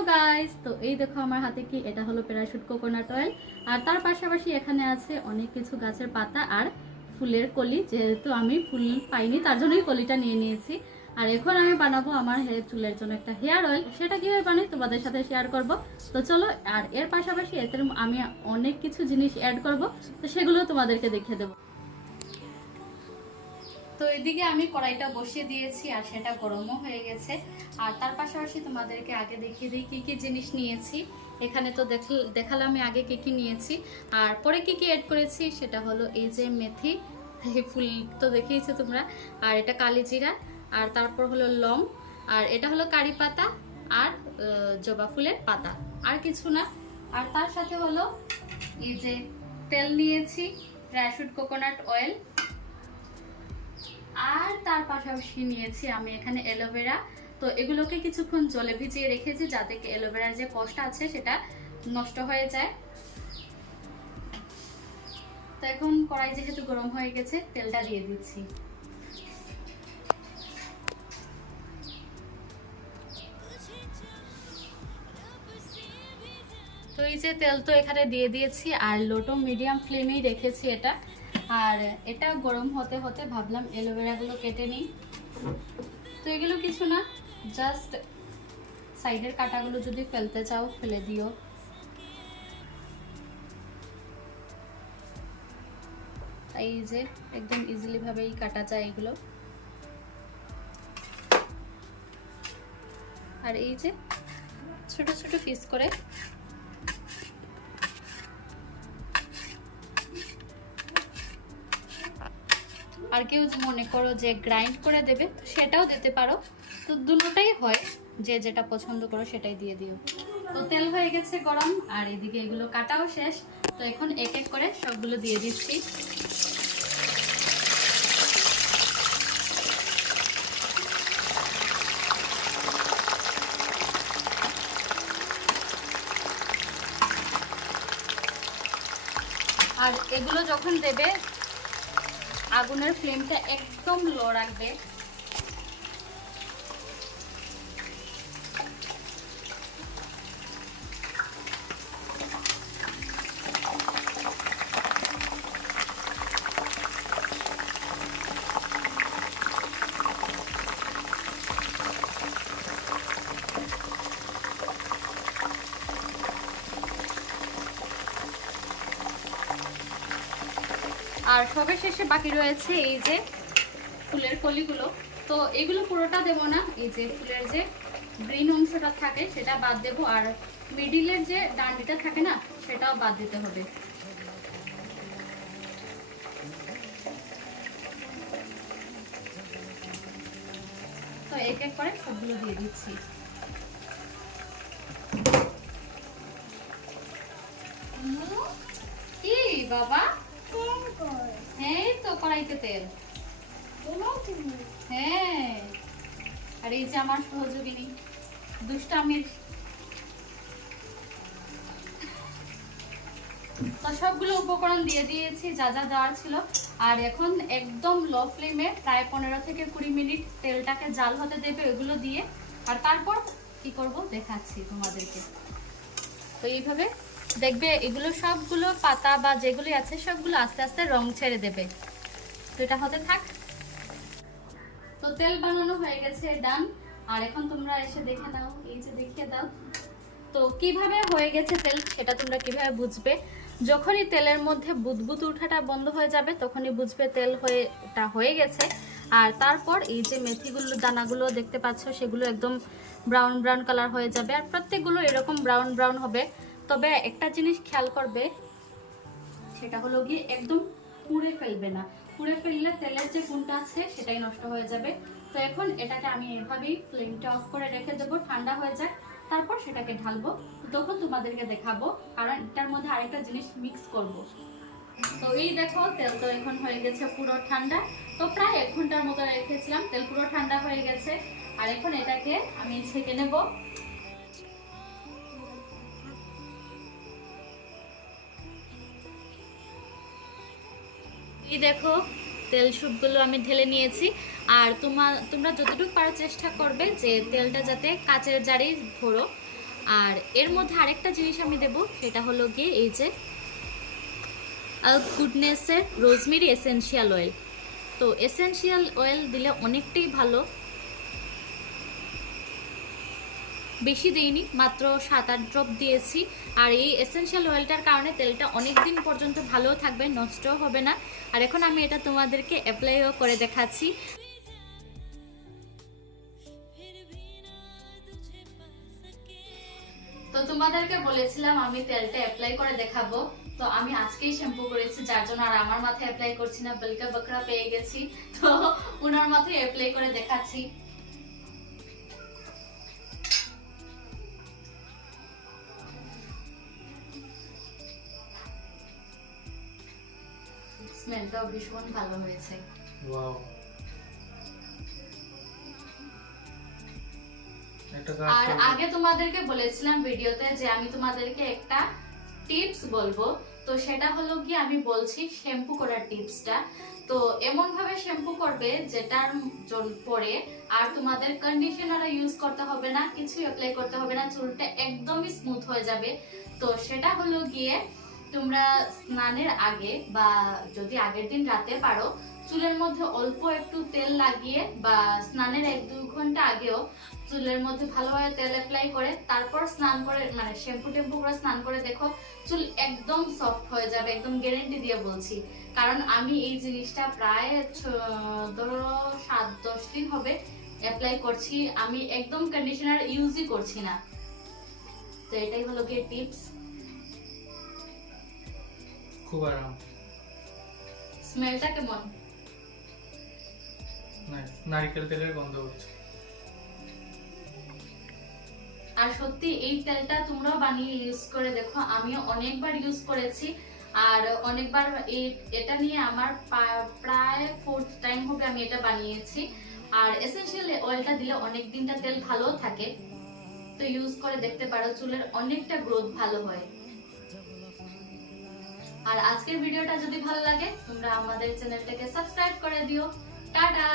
Hello guys তো এই দেখো আমার হাতে কি? এটা হলো প্যারাশুট কোকোনাট অয়েল আর তার পাশাপাশি এখানে আছে অনেক কিছু গাছের পাতা আর ফুলের কলি। যেহেতু আমি ফুল পাইনি, তার জন্যই কলিটা নিয়ে নিয়েছি। আর এখন আমি বানাবো আমার হেয়ার চুলের জন্য একটা হেয়ার অয়েল সেটা কীভাবে বানাই তোমাদের সাথে শেয়ার করব। তো চলো, আর এর পাশাপাশি এতে আমি অনেক কিছু জিনিস অ্যাড করব। তো সেগুলো তোমাদেরকে দেখিয়ে দেবো। তো এদিকে আমি কড়াইটা বসিয়ে দিয়েছি আর সেটা গরমও হয়ে গেছে। আর তার পাশাপাশি তোমাদেরকে আগে দেখিয়ে দিই কী কী জিনিস নিয়েছি। এখানে তো দেখ- দেখালাম আমি আগে কী কী নিয়েছি। আর পরে কী কী অ্যাড করেছি সেটা হলো এই যে মেথি, এই ফুল তো দেখিয়েছো তোমরা। আর এটা কালি জিরা আর তারপর হলো লং, আর এটা হলো কারি পাতা আর জবা ফুলের পাতা। আর কিছু না। আর তার সাথে হলো এই যে তেল নিয়েছি ড্রাইফ্রুট কোকোনাট অয়েল আর তার পাশাপাশি নিয়েছি আমি এখানে অ্যালোভেরা। তো এগুলোকে কিছুক্ষণ জলে ভিজিয়ে রেখেছি যাতে অ্যালোভেরার যে কষটা আছে সেটা নষ্ট হয়ে যায়। তো এখন কড়াই যেহেতু গরম হয়ে গেছে, তেলটা দিয়ে দিচ্ছি। তো এই যে তেল তো এখানে দিয়ে দিয়েছি, আর লোটো মিডিয়াম ফ্লেমেই রেখেছি এটা। আর এটা গরম হতে হতে ভাবলাম অ্যালোভেরাগুলো কেটে নিই। তো এগুলো কিছু না জাস্ট সাইডের কাটাগুলো যদি ফেলতে চাও, ফেলে দিও। এই যে একদম ইজিলি ভাবেই কাটা যায় এগুলো। আর এই যে ছোট ছোট পিস করে আর কেউ মনে করো যে গ্রাইন্ড করে দেবে সেটাও দিতে পারো। তো দুটোটাই হয়, যে যেটা পছন্দ করো সেটাই দিয়ে দিও। তো তেল হয়ে গেছে গরম, আর এদিকে এগুলো কাটাও শেষ। তো এখন এক এক করে সবগুলো দিয়ে দিচ্ছি। আর এগুলো যখন দেবে আগুনের ফ্লেমটা একদম লো রাখবে। আর সবে শেষে বাকি রয়েছে এই যে ফুলের কলিগুলো। তো এগুলো পুরোটা দেবো না, এই যে ফুলের যে গ্রিন অংশটা থাকে সেটা বাদ দেবো, আর মিডিলের যে ডান্ডিটা থাকে না, সেটাও বাদ দিতে হবে। তো এক এক করে সবগুলো দিয়ে দিচ্ছি। বাবা? তো কড়াইতে তেল। হ্যাঁ। আর এই যে আমার সহযোগিনী দুষ্টামির। তো সবগুলো উপকরণ দিয়ে দিয়েছি যা যা দেওয়ার ছিল। আর এখন একদম লো ফ্লেমে প্রায় পনেরো থেকে কুড়ি মিনিট তেলটাকে জাল হতে দেবে ওগুলো দিয়ে। আর তারপর কি করব দেখাচ্ছি তোমাদেরকে। তো এইভাবে দেখবে এগুলো সবগুলো পাতা বা যেগুলি আছে সবগুলো আস্তে আস্তে রং ছেড়ে দেবে। এটা হতে থাক। তো তেল বানানো হয়ে গেছে ডান আর এখন তোমরা এসে দেখে নাও, এই যে দেখিয়ে দাও। তো কীভাবে হয়ে গেছে তেল, সেটা তোমরা কীভাবে বুঝবে? যখনই তেলের মধ্যে বুদবুদ উঠাটা বন্ধ হয়ে যাবে, তখনই বুঝবে তেল হয়ে এটা হয়ে গেছে। আর তারপর এই যে মেথিগুলো দানাগুলো দেখতে পাচ্ছ, সেগুলো একদম ব্রাউন ব্রাউন কালার হয়ে যাবে। আর প্রত্যেকগুলো এরকম ব্রাউন ব্রাউন হবে। তবে একটা জিনিস খেয়াল করবে, সেটা হলো গিয়ে একদম পুড়ে ফেলবে না। পুড়ে ফেললে তেলের যে গুণটা আছে সেটাই নষ্ট হয়ে যাবে। তো এখন এটাকে আমি এভাবেই ফ্লেমটা অফ করে রেখে দেবো, ঠান্ডা হয়ে যাক, তারপর সেটাকে ঢালবো। তখন তোমাদেরকে দেখাবো, কারণ এটার মধ্যে আরেকটা জিনিস মিক্স করব। তো এই দেখো, তেল তো এখন হয়ে গেছে পুরো ঠান্ডা। তো প্রায় এক ঘণ্টার মতো রেখেছিলাম, তেল পুরো ঠান্ডা হয়ে গেছে। আর এখন এটাকে আমি ছেঁকে নেব। এই দেখো, তেল সুপগুলো আমি ঢেলে নিয়েছি। আর তোমার তোমরা যতটুকু পারার চেষ্টা করবে যে তেলটা যাতে কাচের জারি ভরো। আর এর মধ্যে আরেকটা জিনিস আমি দেব, সেটা হলো গিয়ে এই যে গুডনেসের রোজমেরি এসেনশিয়াল অয়েল তো এসেনশিয়াল অয়েল দিলে অনেকটাই ভালো। বেশি দিইনি, মাত্র সাত, আট ড্রপ দিয়েছি। আর এই এসেনশিয়াল অয়েলটার কারণে তেলটা অনেক দিন পর্যন্ত ভালো থাকবে, নষ্টও হবে না। আর এখন আমি এটা তোমাদেরকে অ্যাপ্লাইও করে দেখাচ্ছি। তো তোমাদেরকে বলেছিলাম আমি তেলটা অ্যাপ্লাই করে দেখাবো। তো আমি আজকেই শ্যাম্পু করেছি, যার জন্য আর আমার মাথায় অ্যাপ্লাই করছি না, বলকা বকরা পেয়ে গেছি। তো ওনার মাথায় অ্যাপ্লাই করে দেখাচ্ছি। স্মেলটাও ভীষণ ভালো হয়েছে। ওয়াও। আর। আগে তোমাদেরকে বলেছিলাম ভিডিওতে যে আমি তোমাদেরকে একটা টিপস বলব। তো সেটা হলো কি আমি বলছি শ্যাম্পু করার টিপসটা। তো এমন ভাবে শ্যাম্পু করবে যেটার পরে আর তোমাদের কন্ডিশনার ইউজ করতে হবে না কিছু অ্যাপ্লাই করতে হবে না চুলটা একদমই স্মুথ হয়ে যাবে। তো সেটা হলো গিয়ে তোমরা স্নানের আগে বা যদি আগের দিন রাতে পারো, চুলের মধ্যে অল্প একটু তেল লাগিয়ে বা স্নানের এক দু ঘণ্টা আগেও চুলের মধ্যে ভালোভাবে তেল অ্যাপ্লাই করে, তারপর স্নান করে মানে শ্যাম্পু টেম্পু করে স্নান করে দেখো চুল একদম সফট হয়ে যাবে, একদম গ্যারেন্টি দিয়ে বলছি। কারণ আমি এই জিনিসটা প্রায় ধরো সাত, দশ দিন হবে অ্যাপ্লাই করছি, আমি একদম কন্ডিশনার ইউজই করছি না। তো এটাই হলো গিয়ে টিপস খুব আরাম। স্মেলটা কেমন. নারকেল তেলের গন্ধ হচ্ছে আর সত্যি এই তেলটা তোমরাও বানিয়ে ইউজ করে দেখো আমিও অনেকবার ইউজ করেছি। আর অনেকবার এই- এটা নিয়ে আমার প্রায় ফোর্থ টাইম হবে আমি এটা বানিয়েছি। আর এসেনশিয়াল অয়েলটা দিলে অনেক দিনটা তেল ভালো থাকে। তো ইউজ করে দেখতে পারো চুলের অনেকটা গ্রোথ ভালো হয়। আর আজকের ভিডিওটা যদি ভালো লাগে তোমরা আমাদের চ্যানেলটাকে সাবস্ক্রাইব করে দিও। টাটা!